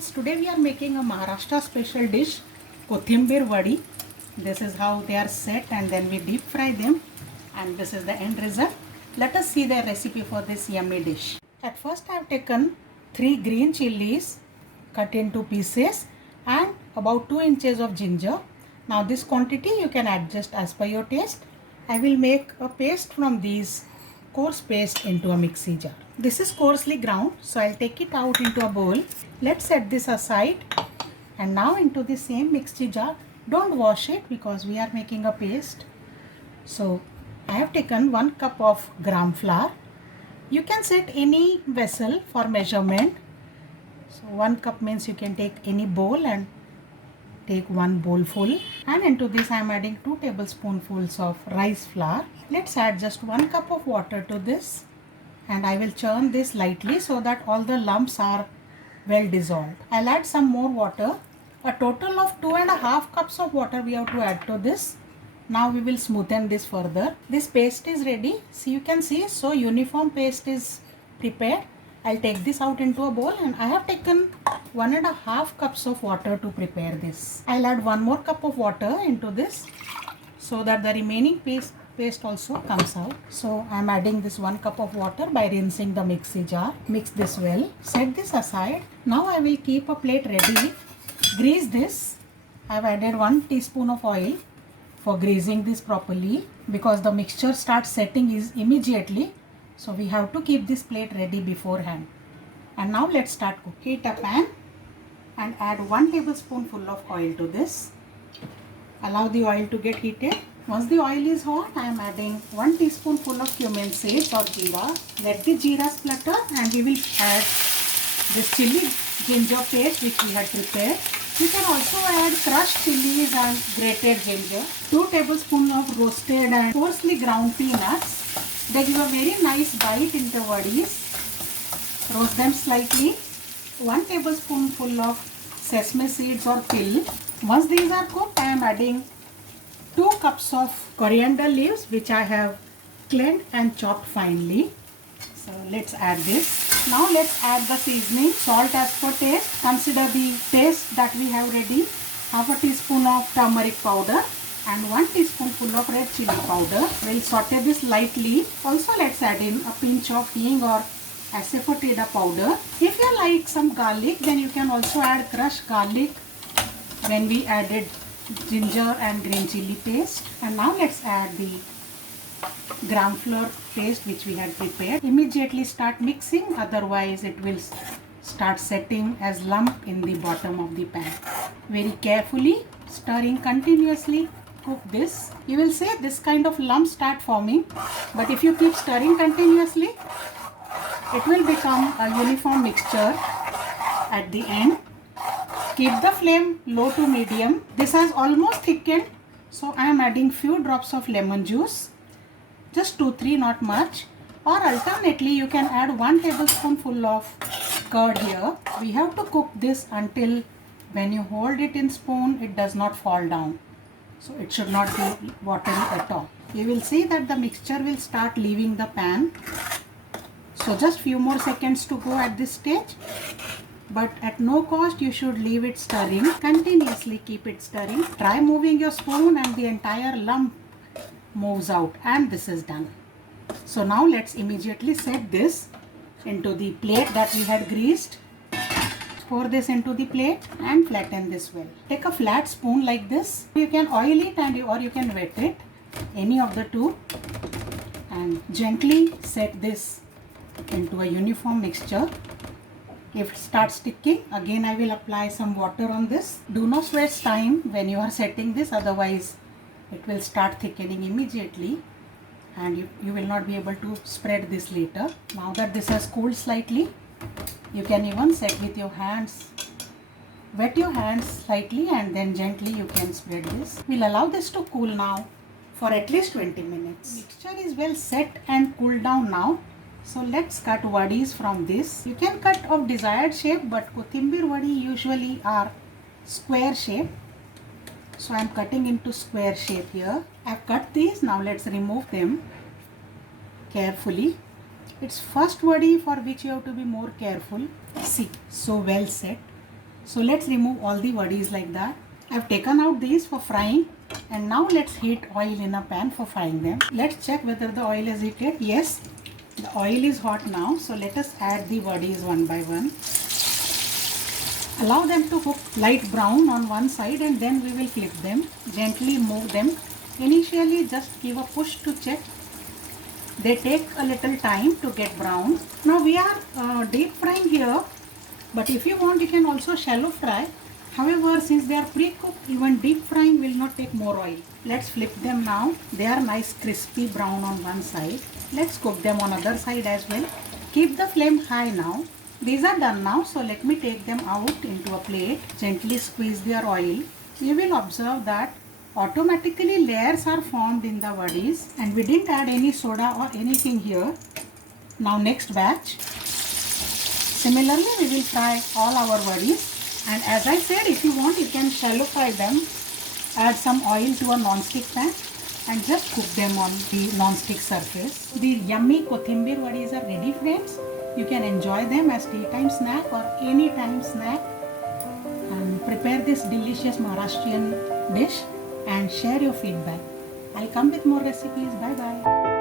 friends, today we are making a Maharashtra special dish, Kothimbir Vadi. This is how they are set and then we deep fry them and this is the end result. Let us see the recipe for this yummy dish. At first I have taken 3 green chilies cut into pieces and about 2 inches of ginger. Now this quantity you can adjust as per your taste. I will make a paste from these coarse paste into a mixie jar. This is coarsely ground, so I'll take it out into a bowl. Let's set this aside and now into the same mixie jar. Don't wash it because we are making a paste. So I have taken 1 cup of gram flour. You can set any vessel for measurement. So 1 cup means you can take any bowl and take 1 bowl full, and into this I am adding 2 tablespoonfuls of rice flour. Let's add just 1 cup of water to this and I will churn this lightly so that all the lumps are well dissolved. I'll add some more water. A total of 2.5 cups of water we have to add to this. Now we will smoothen this further. This paste is ready. So you can see, so uniform paste is prepared. I'll take this out into a bowl and I have taken 1.5 cups of water to prepare this. I'll add 1 more cup of water into this so that the remaining paste also comes out. So I'm adding this 1 cup of water by rinsing the mixie jar. Mix this well. Set this aside. Now I will keep a plate ready. Grease this. I've added 1 teaspoon of oil for greasing this properly because the mixture starts setting is immediately. So we have to keep this plate ready beforehand. And now let's start cooking. Heat a pan and add 1 tablespoonful of oil to this. Allow the oil to get heated. Once the oil is hot, I am adding 1 teaspoonful of cumin seeds or jeera. Let the jeera splutter and we will add this chili ginger paste which we had prepared. You can also add crushed chilies and grated ginger. 2 tablespoons of roasted and coarsely ground peanuts. They give a very nice bite in the vadis. Roast them slightly. 1 tablespoonful of sesame seeds or pill. Once these are cooked, I am adding 2 cups of coriander leaves which I have cleaned and chopped finely. So let's add this. Now let's add the seasoning. Salt as per taste. Consider the paste that we have ready. Half a teaspoon of turmeric powder and 1 teaspoonful of red chili powder. We'll saute this lightly. Also let's add in a pinch of hing or asafoetida powder. If you like some garlic, then you can also add crushed garlic when we added ginger and green chili paste. And now let's add the gram flour paste which we had prepared. Immediately start mixing, otherwise it will start setting as lump in the bottom of the pan. Very carefully, stirring continuously, cook this. You will see this kind of lumps start forming, but if you keep stirring continuously, it will become a uniform mixture at the end. Keep the flame low to medium. This has almost thickened, so I am adding few drops of lemon juice. Just 2-3, not much. Or alternately, you can add 1 tablespoonful of curd here. We have to cook this until when you hold it in spoon, it does not fall down. So it should not be watery at all. You will see that the mixture will start leaving the pan. So just few more seconds to go at this stage. But at no cost you should leave it stirring. Continuously keep it stirring. Try moving your spoon and the entire lump moves out, and this is done. So now let's immediately set this into the plate that we had greased. Pour this into the plate and flatten this well. Take a flat spoon like this. You can oil it or you can wet it, any of the two, and gently set this into a uniform mixture. If it starts sticking, again I will apply some water on this. Do not waste time when you are setting this, otherwise it will start thickening immediately and you will not be able to spread this later. Now that this has cooled slightly, you can even set with your hands. Wet your hands slightly and then gently you can spread this. We'll allow this to cool now for at least 20 minutes. Mixture is well set and cooled down now. So let's cut vadis from this. You can cut of desired shape, but Kothimbir vadi usually are square shape. So I am cutting into square shape here. I have cut these. Now let's remove them carefully. It's first vadi for which you have to be more careful. See, so well set. So let's remove all the wadis like that. I've taken out these for frying, and now let's heat oil in a pan for frying them. Let's check whether the oil is heated. Yes, the oil is hot now. So let us add the wadis one by one. Allow them to cook light brown on one side, and then we will flip them. Gently move them. Initially just give a push to check. They take a little time to get brown. Now we are deep frying here, but if you want you can also shallow fry. However, since they are pre-cooked, even deep frying will not take more oil. Let's flip them now. They are nice crispy brown on one side. Let's cook them on other side as well. Keep the flame high now. These are done now, so let me take them out into a plate. Gently squeeze their oil. You will observe that automatically layers are formed in the wadis, and we didn't add any soda or anything here. Now next batch. Similarly, we will fry all our wadis, and as I said, if you want you can shallow fry them. Add some oil to a non-stick pan and just cook them on the non-stick surface. The yummy Kothimber wadis are ready, friends. You can enjoy them as tea time snack or any time snack, and prepare this delicious Maharashtrian dish and share your feedback. I'll come with more recipes. Bye bye.